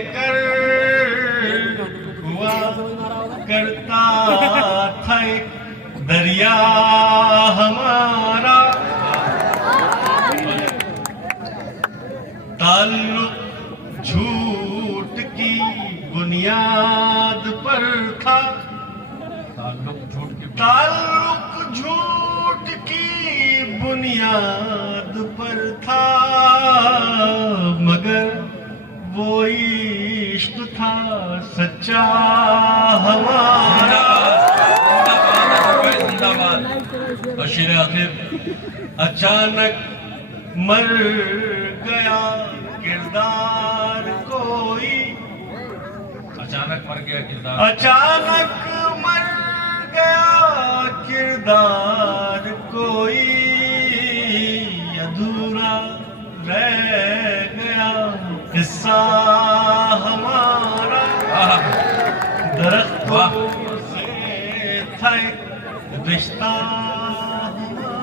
लेकर हुआ करता था एक दरिया हमारा, ताल्लुक झूठ की बुनियाद पर था, ताल्लुक झूठ की बुनियाद पर था, मगर वो इश्क था सच्चा हमारा। और शेर आखिर, अचानक मर गया किरदार कोई, अचानक मर गया किरदार, अचानक मर गया किरदार कोई, अधूरा रह गया किस्सा हमारा। दरख्तों से था एक रिश्ता हमारा।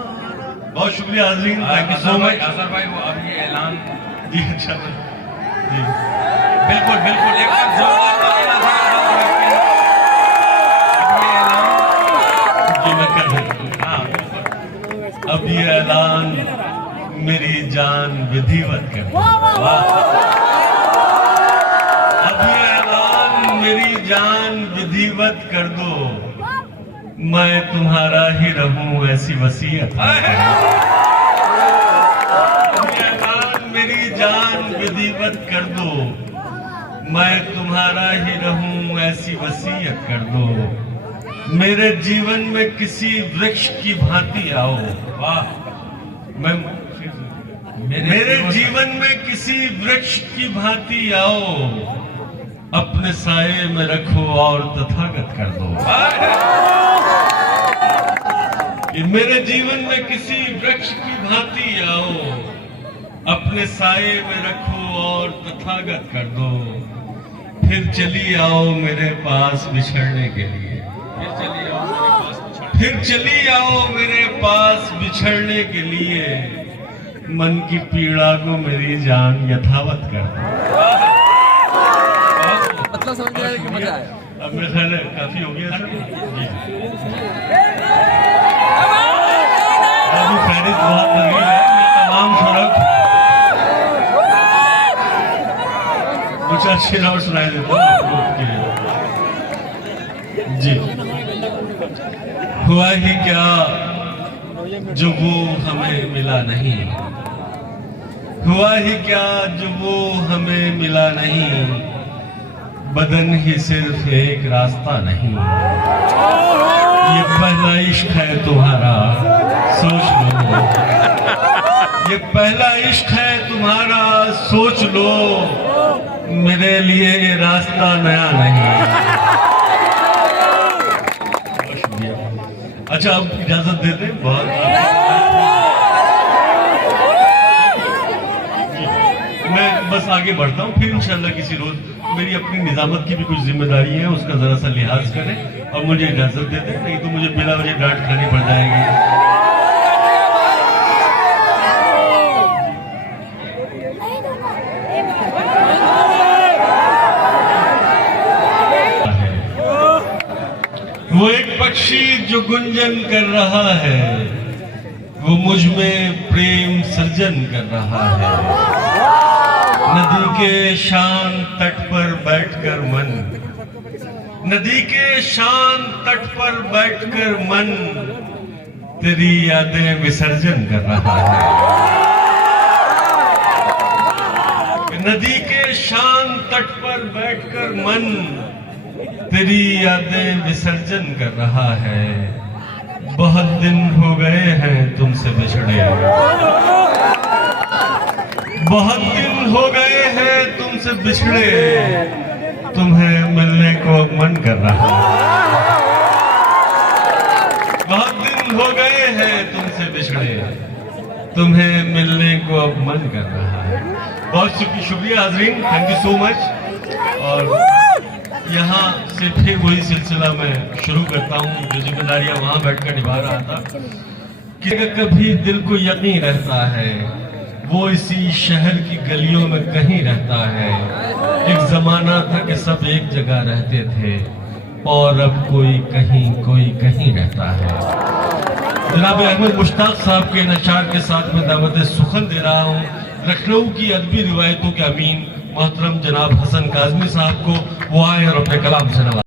बहुत शुक्रिया हाज़रीन, thank you so much. Azhar भाई वो अब ये ऐलान, जी अच्छा जी बिल्कुल बिल्कुल एक बार जोरदार तालियां से ये ऐलान जी मैं कर देता हूँ। हाँ अब ये ऐलान मेरी जान विधिवत कर दो। अब ये ऐलान मेरी जान विधिवत कर दो, मैं तुम्हारा ही रहूं ऐसी वसीयत। अब ये ऐलान मेरी जान विधिवत कर दो, मैं तुम्हारा ही रहूं ऐसी वसीयत कर दो। मेरे जीवन में किसी वृक्ष की भांति आओ। वाह, मैं मेरे जीवन में किसी वृक्ष की भांति आओ, अपने साये में रखो और तथागत कर दो। कि मेरे जीवन में किसी वृक्ष की भांति आओ, अपने साये में रखो और तथागत कर दो। फिर चली आओ मेरे पास बिछड़ने के लिए, फिर चली आओ मेरे पास बिछड़ने के लिए, मन की पीड़ा को मेरी जान यथावत कर दो। मतलब समझ में आया कि मजा आया। अब मेरे ख्याल है काफी हो गया सर। जी अभी फहरिस्त बहुत लगी है, मैं तमाम सड़क कुछ अच्छे और सुनाई देता हूँ आपको के लिए। जी हुआ ही क्या जो वो हमें मिला नहीं, हुआ ही क्या जो वो हमें मिला नहीं, बदन ही सिर्फ एक रास्ता नहीं। ये पहला इश्क है तुम्हारा सोच लो, ये पहला इश्क है तुम्हारा सोच लो, मेरे लिए ये रास्ता नया नहीं। अच्छा अब इजाजत दे दें। बहुत मैं बस आगे बढ़ता हूँ, फिर इंशाल्लाह किसी रोज मेरी अपनी निजामत की भी कुछ जिम्मेदारी है, उसका जरा सा लिहाज करें और मुझे इजाजत दे दें, नहीं तो मुझे बिना वजह डांट खानी पड़ जाएगी। वो एक पक्षी जो गुंजन कर रहा है, वो मुझ में प्रेम सर्जन कर रहा है। नदी के शांत तट पर बैठकर मन, नदी के शांत तट पर बैठकर मन, तेरी यादें विसर्जन कर रहा है। नदी के शांत तट पर बैठकर मन, तेरी यादें विसर्जन कर रहा है। बहुत दिन हो गए हैं तुमसे बिछड़े, बहुत दिन हो गए हैं तुमसे बिछड़े, तुम्हें मिलने को मन कर रहा है। बहुत दिन हो गए हैं तुमसे बिछड़े, तुम्हें मिलने को अब मन कर रहा है। बहुत शुक्रिया हाजरीन, थैंक यू सो मच। और यहाँ से फिर वही सिलसिला मैं शुरू करता हूँ जो जिम्मेदारियां वहां बैठकर निभा रहा था कि कभी दिल को यकीन रहता है वो इसी शहर की गलियों में कहीं रहता है। एक जमाना था कि सब एक जगह रहते थे और अब कोई कहीं रहता है। जनाब अहमद मुश्ताक साहब के नशार के साथ में दावत सुखन दे रहा हूँ लखनऊ की अदबी रिवायतों के अमीन मोहतरम जनाब हसन काजमी साहब को, वो आए और अपने कलाम से नवाजें।